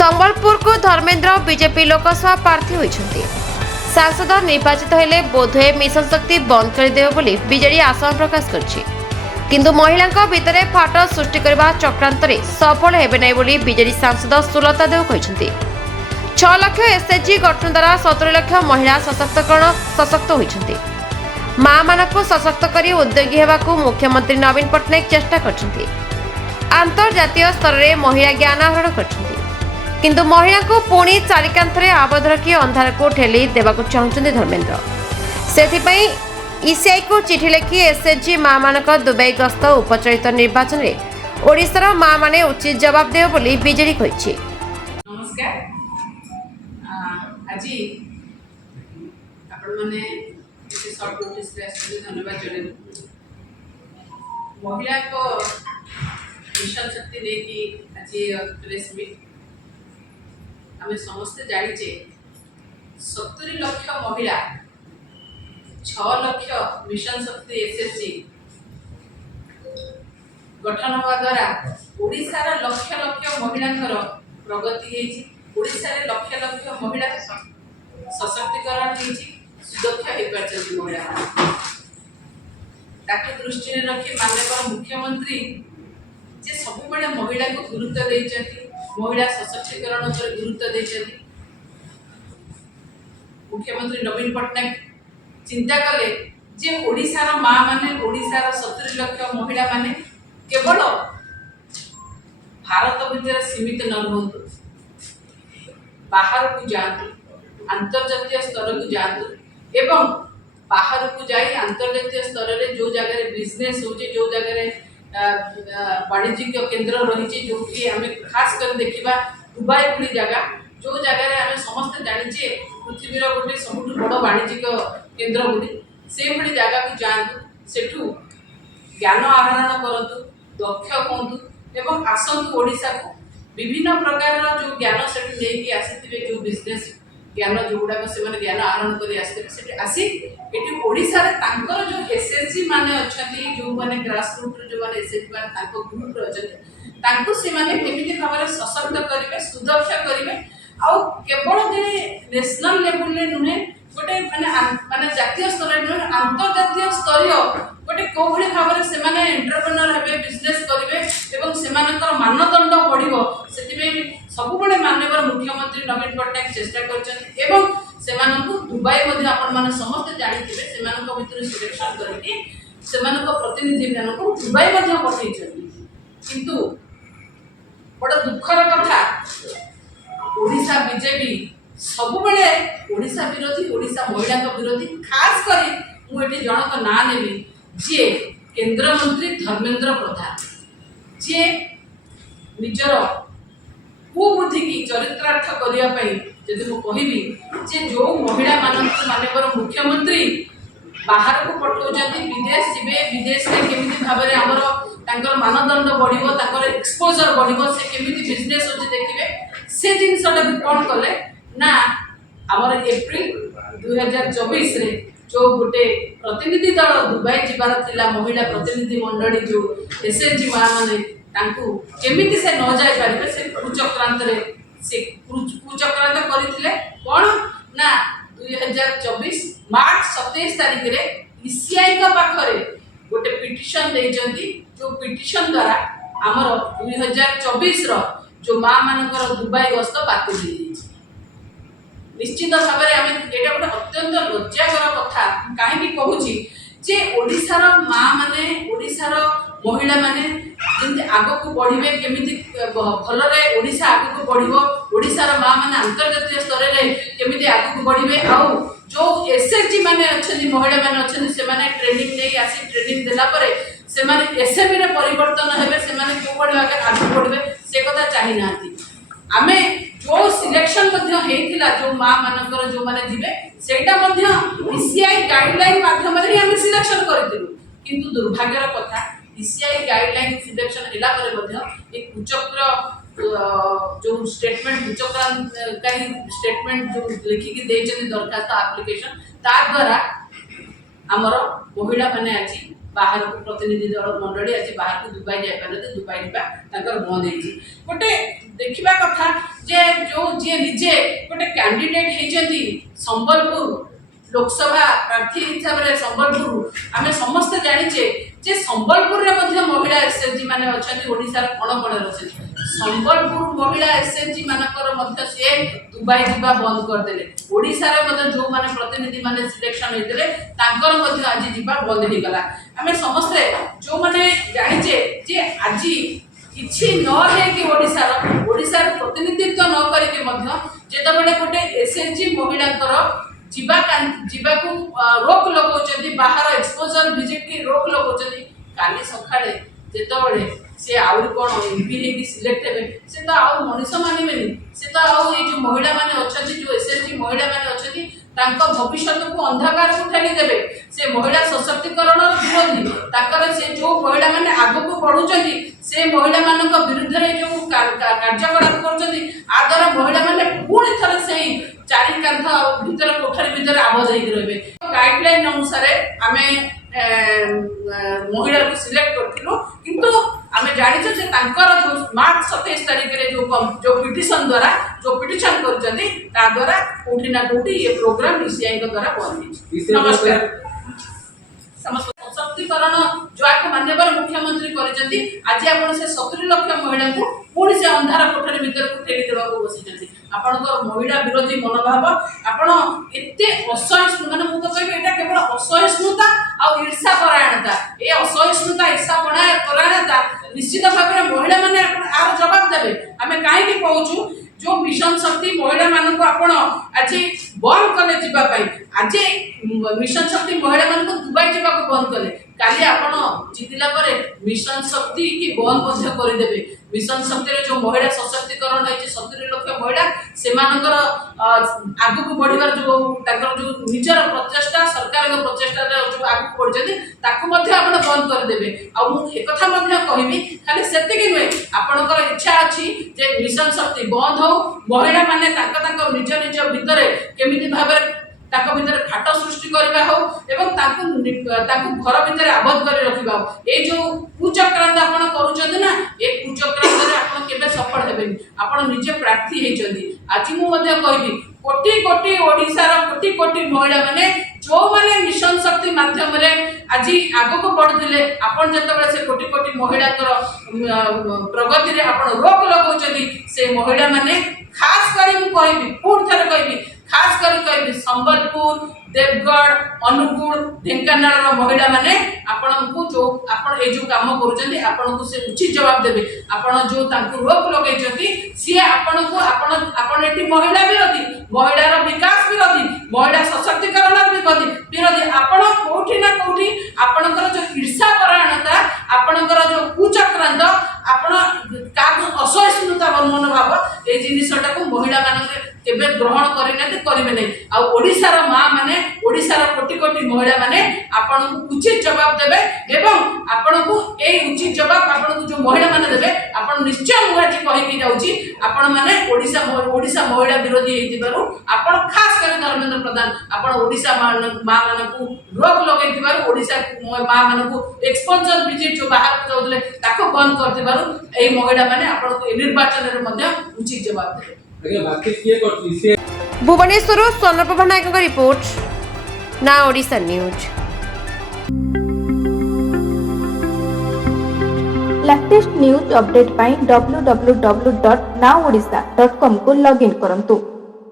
संबलपुर को धर्मेंद्र बीजेपी लोकसभा प्रार्थी होइछन्ति। सांसद निर्वाचित हेले बोधे मिशन शक्ति बंद करदेव बोली बीजेडी आशा प्रकाश करछि, किंतु महिलांक भितरे फाट सृष्टि करबा चक्रांतरे सफल हेबे नै बोली बीजेडी सांसद सुलता देव कहिछन्ति। 6 लाख एसएचजी गठन द्वारा 17 लाख महिला सशक्त होइछन्ति। मां मानकु सशक्त करी उद्योगी हेबाकु मुख्यमंत्री नवीन पटनायक चेष्टा करछन्ति। अंतर्जातीय स्तर रे महिला ज्ञान आहरण करछन्ति, किंतु महिला को पुणी चारिकांथरे आबद्ध रखी अंधार को ठेली देवाक चाहते धर्मेंद्र। से ईसीआई को चिठी लिखि एसएचजी मां मानक दुबई गस्त उपचलित निर्वाचन में ओडिशार मां माने उचित जवाब देव बोली बीजेडी कहिछि। नमस्कार। आज आपण माने एते शॉर्ट नोटिस रे आसी धन्यवाद जणाइबे। महिला को मिशन शक्ति देकी आज प्रेस मीट आम समस्ते जाचे 70 लाख महिला 6 लाख मिशन शक्ति एसएचजी गठन होगा द्वारा ओडिशार लक्ष लक्ष महिला प्रगति होइछि। ओडिशार लक्ष लक्ष महिला सशक्तिकरण होइछि, सुदक्ष हो पारछन्ति महिला। ताके दृष्टि रखी माननीय मुख्यमंत्री जे सबुबेले महिला को गुरुत्व देइछन्ति, महिला सशक्तिकरण पर गुरुत्व देइछन्ति। मुख्यमंत्री नवीन पटनायक चिंता कले जे ओडिशार मां माने ओडिशार 70 लाख महिला माने केवल भारत भीतर सीमित न रहतु, बाहर को जातु, अंतर्जातीय स्तर को जातु एवं बाहर को जाई अंतर्जातीय स्तर रे जो जगह बिजनेस होचे, जो जगह वाणिज्यिक केंद्र रही जो कि आम खास कर देखा दुबई भली जगह जो जगह आम समस्त जाचे पृथ्वीर गोटे सब बड़ वाणिज्यिक केंद्र बोली से भली जगह को जातु, सेठू ज्ञान आहरण करतु, दक्ष हूँ एवं आसतु ओडिशा को विभिन्न प्रकार जो ज्ञान से लेके आसी जो बिजनेस ज्ञान जो गुड़ाक से ज्ञान आहरण कर आसी ये ओडिशा रे तांकर जो एसएचजी माने अछंती, जो माने ग्रास रूट जो माने एसएचजी माने तांको ग्रुप रे अछंती, तांको से माने केमिति भाबरे सशक्त करिवे, सुदक्ष करिवे। आ केवल जे नेशनल लेवल ले नुहे गोटे माने जातीय स्तर रे नुहे अंतर्जातीय स्तरीय गोटे को भली भाबरे से माने एंटरप्रेन्योर हेबे, बिजनेस करिवे एवं सेमानकर मानदंड बढ़िबो। सेतिबे सबुबेले माननीय मुख्यमंत्री नवीन पटनायक चेष्टा करछन्ति एवं सेमानकु दुबई मध्ये आपण माने समस्त जानिथिबे सेमानक भितर सिलेक्शन करके सेमानक प्रतिनिधि मानकु दुबई मध्ये पठैछन्ति। किंतु बड़ दुखर कथा ओडिशा बीजेपी सबुबेले ओडिशा विरोधी, ओडिशा महिला विरोधी। खास करी मु एटी जनक ना नेबी जे केंद्र मंत्री धर्मेंद्र प्रधान जे निजर कुबुद्धि की चरित्रार्थ करने यदि मु कहबी जे जो महिला माननीय मुख्यमंत्री बाहर को पठाउछन्ति, विदेश जीवे, विदेश में केमिति भाबरे हमर तांकर मानदंड बढ़िबो, तांकर एक्सपोजर बढ़िबो, से केमिति बिजनेस होछि देखिबे। से जिनसटा कोन कले ना हमर एप्रिल 2024 रे जो गोटे प्रतिनिधि दल दुबई जीवार थिला, महिला प्रतिनिधि मंडली जो एसएचजी मां माने तांकु केमिति से न जाय पारिबे से कुचक्रांत रे से कुचक्रांत करिथिले। कोन ना 2024 मार्च 27 तारिख रे ईसीआई का पाखरे गोटे पिटिशन देइजंती, जो पिटिशन द्वारा हमर 2024 रो जो मां मानकर दुबई गस्त बातिल होइछि। निश्चित भाव में आम एटा गोटे अत्यंत लज्जाकर कथा कहीं कहूँ जे ओडिशार मां माने ओडिशार महिला माने जंती आगक बढ़िबे, केमिति भलरे ओडिशा आगक बढ़िबो, ओडिशार मां माने अंतर्जातीय स्तर रे केमिति आगक बढ़िबे। आ जो एसएचजी माने अछन्ती, महिला माने अछन्ती, से माने ट्रेनिंग नै आसी ट्रेनिंग देला परे से माने एसएमई रे परिवर्तन हेबे, से माने कोबडी आगक बढ़िबे से कथा चाहि नाथि। आमे जो सिलेक्शन मध्ये हेथिला जो मां मानकर जो माने जिवे सेटा मध्ये ईसीआई गाइडलाइन माध्यम रे हम सिलेक्शन करथिलु, किंतु दुर्भाग्यर कथा ईसीआई गाइडलाइन सिलेक्शन हेला परे मध्ये एक कुचक्र जो स्टेटमेंट कुचक्रांतकारी स्टेटमेंट जो लिखि के दरखास्त एप्लिकेशन ता द्वारा हमर महिला माने आज बाहर को प्रतिनिधि दल मंडली आज बाहर को दुबई जापारे दुबई जावा बंद हो गोटे देखा कथा जे जो जी निजे गोटे कैंडिडेट होती संबलपुर लोकसभा प्रार्थी हिसाब से संबलपुर आम समस्ते जाचे जे संबलपुर में महिला एसएचजी माने अच्छा ओडिशार कण कण अच्छे संबलपुर महिला एसएचजी मानकर सी दुबई जावा बंद करदे ओडिशा रे जो माने प्रतिनिधि माने सिलेक्शन होते आज जावा बंद हो गला आम समस्ते जो माने जाचे जे आज किछि न है कि ओडिशार प्रतिनिधित्व न करके जेतबेले गोटे एसएचजी महिला जीवा को रोक लगाउछन्ती बाहर एक्सपोजर विजिट की रोक लगाउछन्ती काली सखाळे जेतबेले से आउर कोन एमपी हे सिलेक्ट हेबे से तो आउ मनुष्य मानिबेनी से तो आउ ए जो महिला माने अछन्ती जो एसएचजी महिला माने अछन्ती तांको भविष्य को अंधकार को ठेली देबे से महिला सशक्तिकरण विरोधी ताकर से जो महिला माने आगो को बढ़ुछन्ती से महिला मानक विरुद्ध रे जो कार्यकलाप करछन्ती आदर महिला माने पूर्ण थर से चारि कांथ भीतर कोठरी भीतर आबद्ध होई रहिबे गाइडलाइन अनुसार आमे महिला को सिलेक्ट करथिलो किंतु आमे जानिछो जे तांकर जो मार्च 27 तारिख रे जो पिटिशन द्वारा जो पिटिशन करछन्ती ता द्वारा कोठी ना कोठी ये प्रोग्राम ईसीआई के द्वारा बंद नमस्कार समस्त सशक्तिकरण जो आक मान्यवर मुख्यमंत्री करछन्ती आज आपण से 70 लाख महिला को पुणी से अंधार कोठरी भीतर को ठेली देबा को बसिछन्ती आपनकर महिला विरोधी मनोभाव आपण एते असहिष्णु माने मु तो कहबे एटा केवल असहिष्णुता आ ईर्ष्या परायणता ए असहिष्णुता ईर्ष्या परायणता निश्चित भाव में महिला माने आर जवाब देबे आमे काहे कि कहूछु जो मिशन शक्ति महिला मान को आपण आज बंद कले जीवा पाई आज मिशन शक्ति महिला मान को दुबई जीवा को बंद कले काली आपण जितिला परे मिशन शक्ति की बंद मध्य कर देबे मिशन शक्ति रे जो महिला सशक्तिकरण है 70 लाख महिला से मानकर आगु को बढ़िबार जो ताकर जो निजर प्रचेष्टा सरकार के प्रचेष्टा जो आगु बढ़ जदी ताकू मध्य आपण बंद कर देबे आ मु ए कथा मध्य कहिबी खाली सेति कि नै आपनकर इच्छा अछि जे मिशन शक्ति बंद हो महिला माने ताक निज निज भीतर केमिति भाबरे ताको भीतर फाट सृष्टि करबा हो एवं ताकू घर भीतर आबद्ध कर रखिबा हो ए जो कुचक्रांत आपण करूछन ना ए कुचक्रांत रे आपण केबे सफल हेबेनी आपण निजे प्रार्थी हेचंदी आज मु मध्ये कहबी कोटी कोटी ओडिसा रा कोटी कोटी महिला माने जो माने मिशन शक्ति माध्यम रे आज आगो को बढ़थिले आपण जतबे से कोटी कोटी महिला प्रगति रे आपण रोक लगाउछदी से महिला माने खास करी मु कहबी पूर्ण थर कहबी खास करी कहबी संबलपुर देवगढ़ अनुगुण ढेंकानाल महिला माने आपण को जो आपण ए जो काम करूछन्ती आपण को से उचित जवाब देबे आपण जो तांको रोक लगैछन्ती सी आपण को आपण एटी महिला विरोधी महिलार विकास विरोधी महिला सशक्तिकरण विरोधी आपण कोठी ना कोठी आपणकर जो ईर्ष्या परायणता आपणकर जो कुचक्रांत आपण कागु असहिष्णुता मनोभाव ए जिनिसटा को महिला मानके केबे ग्रहण करिवे नै आ ओडिसा रा मां माने ओडिसा रा कोटी कोटी महिला माने आपण को उचित जवाब देबे एवं आपण को ए उचित जवाब आपण को जो महिला माने देबे आपण निश्चय मुहाजी कहि कि जाउची आपण माने ओडिसा महिला विरोधी हेतिबारु आपण खास कर धर्मेंद्र प्रधान आपण ओडिसा मां माने को रोक लगै दिबारु ओडिसा मां माने को एक्सपोजर विजिट जो बाहर को जाउतले ताको बंद कर दिबारु ए महिला माने आपण को निर्वाचन रे मध्ये उचित जवाब देबे Bhubaneswar Swarnaprabha Nayak report Naa Odisha news. Latest news update पाई www.naodisha.com को लॉगिन करंतु।